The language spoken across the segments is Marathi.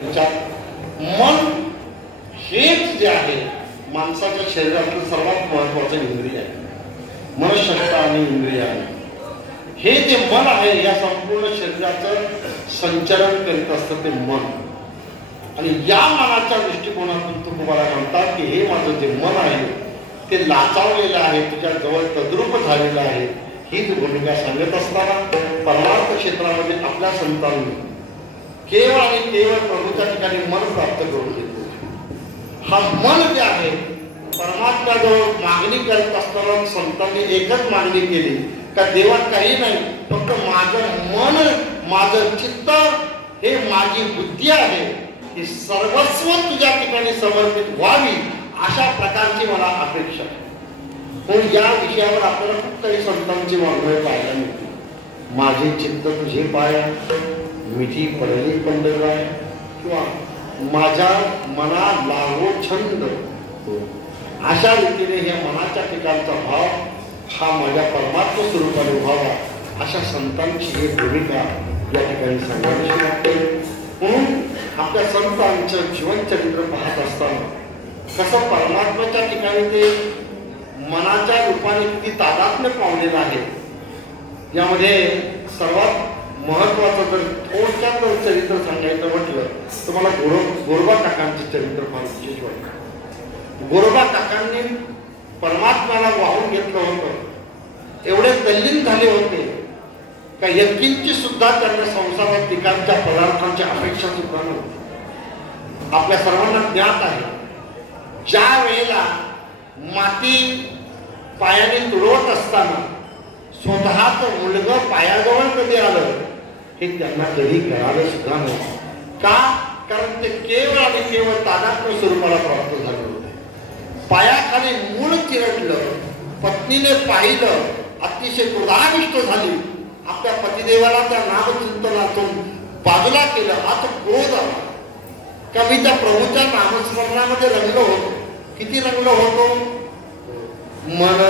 मन हेच जे आहे माणसाच्या शरीरातलं सर्वात महत्वाचं इंद्रिय आहे. मनशक्ती आणि इंद्रिय आहे. हे जे मन आहे या संपूर्ण शरीराचं संचलन करीत असतं ते मन. आणि या मनाच्या दृष्टिकोनातून तुकोबारा म्हणतात की हे माझं जे मन आहे ते लाचावलेलं आहे, तुझ्या जवळ तद्रूप झालेलं आहे. हीच भूमिका सांगत असताना परमार्थ क्षेत्रामध्ये आपल्या संतांनी केवळ आणि केवळ प्रभूच्या ठिकाणी मन प्राप्त करून घेतलं. हा मन जे आहे परमात्म्याजवळ मागणी करत असताना संतांनी एकच मागणी केली का देवा काही नाही, फक्त माझं मन, माझं चित्त, हे माझी बुद्धी आहे, ही सर्वस्व तुझ्या ठिकाणी समर्पित व्हावी अशा प्रकारची मला अपेक्षा आहे. पण या विषयावर आपल्याला खूप काही संतांची वागणूक पाहायला मिळते. माझे चित्त तुझे पाया, मिठी पडली पंढरराय, किंवा माझ्या मना लागो छंद. अशा रीतीने या मनाच्या ठिकाणचा भाव हा माझ्या परमात्म स्वरूपाने व्हावा अशा संतांची ही भूमिका या ठिकाणी सांगायची वाटते. म्हणून आपल्या संतांचं जीवनचरित्र पाहत असताना कसं परमात्म्याच्या ठिकाणी ते मनाच्या रूपाने किती तादात्म्य पावलेलं आहे. यामध्ये सर्वात महत्वाचं जर थोडक्यात जर चरित्र सांगायचं म्हटलं तर मला गोरोबा काकांचे चरित्र फार विशेष वाटतं. गोरोबा काकांनी परमात्म्याला वाहून घेतलं होतं. एवढे तल्लीन झाले होते का यत्किंची सुद्धा त्यांना संसारात पिकांच्या पदार्थांची अपेक्षा सुद्धा नव्हती. आपल्या सर्वांना ज्ञात आहे ज्या वेळेला माती पायाने तुडवत असताना स्वतःच मुलगं पायाजवळ कधी आलं हे त्यांना कधी कळालं सुद्धा नव्हतं. का? कारण ते केवळ आणि केवळ तादात्म्य स्वरूपाला प्राप्त झाले होते. पायाखाली मूळ चिरडलं, पत्नीने पाहिलं, अतिशय क्रोधाविष्ट झाली. आपल्या पतिदेवाला त्या नामचिंतनातून बाजूला केलं. आता क्रोध आला का मी त्या प्रभूच्या नामस्मरणामध्ये रंगलो होतो. किती रंगलो होतो? मन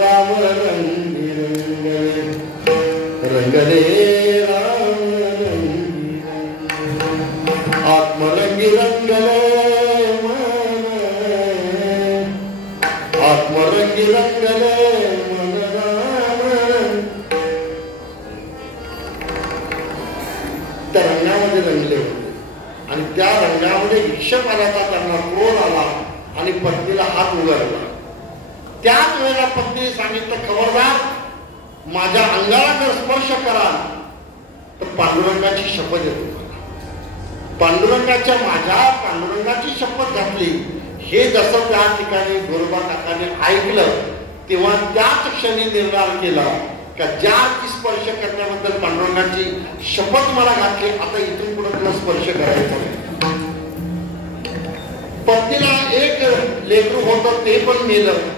राम रंगी रंगले राम रंगी आत्मरंगी रंगले मन, आत्मरंगी रंगले मन राम. त्या रंगामध्ये रंगले होते आणि त्या रंगामध्ये विक्षेप आल्याचा त्यांना क्रोध आला आणि पत्नीला हात उगारला. त्याच वेळेला पत्नीने सांगितलं खबरदार माझ्या अंगाला जर स्पर्श कराल तर पांडुरंगाची शपथ येते. पांडुरंगाच्या माझ्या पांडुरंगाची शपथ घातली. हे जसं त्या ठिकाणी गोरोबा काकाने ऐकलं तेव्हा त्याच क्षणी निर्धार केला का ज्या स्पर्श करण्याबद्दल पांडुरंगाची शपथ मला घातली आता इथून पुढे तुला स्पर्श करायचा नाही. पत्नीला एक लेकरू होतं ते पण मेलं.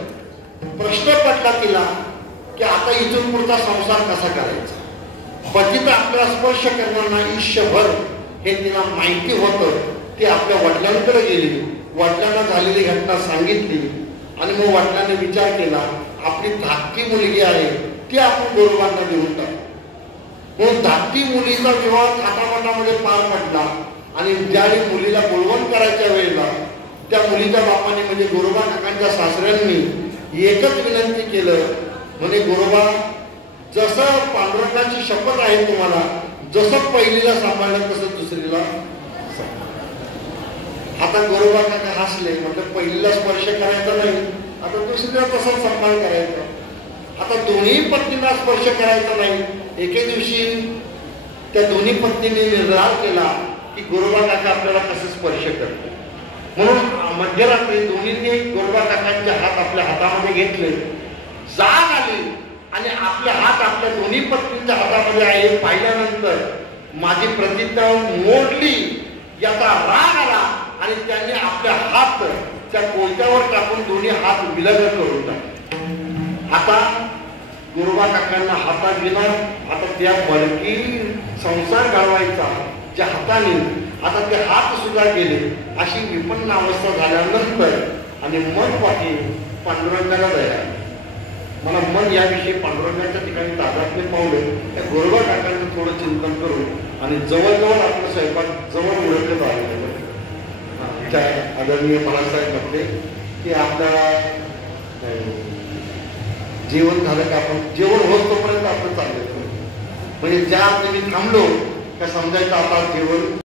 प्रश्न पडला तिला की आता इथून पुढचा संसार कसा करायचा. पती तर आपल्याला स्पर्श करणार नाही ईश्वभर हे तिला माहिती होतं. ती आपल्या वडिलांकडे गेली, वडिलांना झालेली घटना सांगितली आणि मग वडिलांनी विचार केला आपली धाकटी मुलगी आहे ती आपण गोरोबांना देऊन टाकू. म्हणून धाकटी मुलीचा विवाह थाटामाटामध्ये पार पडला आणि ज्यावेळी मुलीला बोलवण करायच्या वेळेला त्या मुलीच्या बापाने म्हणजे गोरोबा काकांच्या सासऱ्यांनी एकच विनंती केलं म्हणे गोरोबा जसं पांडुरंगाची शपथ आहे तुम्हाला, जसं पहिलीला सांभाळलं तसं दुसरीला. आता गोरोबा काका हसले, म्हटलं पहिलीला स्पर्श करायचा नाही आता दुसरीला तसा सांभाळ करायचा. आता दोन्ही पत्नींना स्पर्श करायचा नाही. एके दिवशी त्या दोन्ही पत्नींनी निर्धार केला की गोरोबा काका आपल्याला कसं स्पर्श करतो. म्हणून मध्यरात्री दोन्हींनी गोरोबा काकांचे हात आपल्या हातामध्ये घेतले. जाग आली आणि आपले हात आपल्या दोन्ही पत्नींच्या हातामध्ये आहे हे पाहिल्यानंतर माझी प्रतिज्ञा मोडली याचा राग आला आणि त्यांनी आपले हात त्या कोयत्यावर टाकून दोन्ही हात विलग करून टाकले. आता गोरोबा काकांना हातात घेणार, आता त्या बळकी संसार घडवायचा ज्या हाताने आता ते हात सुद्धा गेले. अशी विपन्न अवस्था झाल्यानंतर आणि मन वाटे पांडुरंगाला दया. मला मन याविषयी पांडुरंगाच्या ठिकाणी तादात्म्य पावलं त्या गोरोबा काकांचं थोडं चिंतन करून आणि जवळजवळ आपलं स्वयंपाक जवळ उडकत आदरणीय बाळासाहेब म्हटले की आपल्याला जेवण झालं का आपण जेवण होत तोपर्यंत आपण चाललो, म्हणजे ज्या मी थांबलो त्या समजायचं आता जेवण